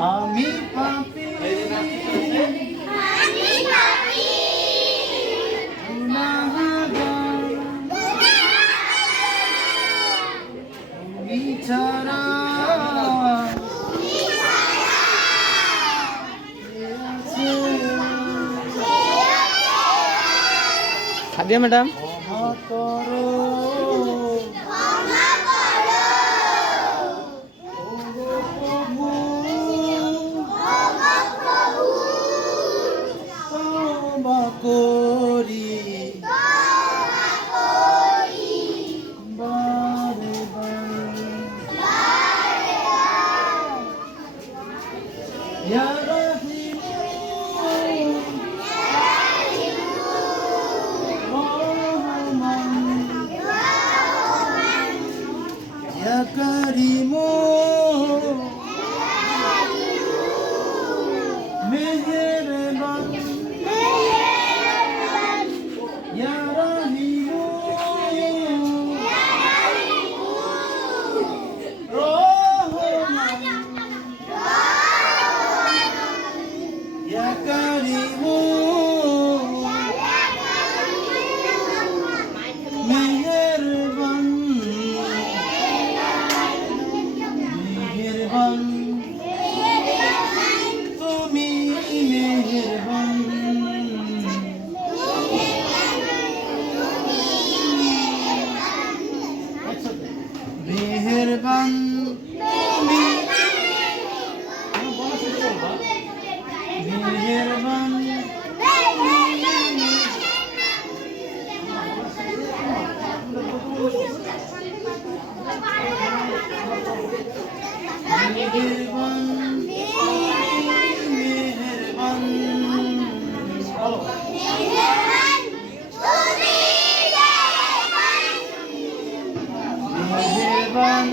আমি পাপী গুনাহগার, তুমি ছাড়া সাদিয়া ম্যাডাম ক্ষমা করো, ওগো প্রভু, তওবা করি বারে বারে। ইয়া রাহিমু রহমান, ইয়া কারিমু মেহেরবান, ইয়া রাহিমু রহমান, ইয়া কারিমু মেহেরবান, মেহেরবান, তুমি মেহেরবান, মেহেরবান, তুমি মেহেরবান, মেহেরবান, মেহেরবান, মেহেরবান।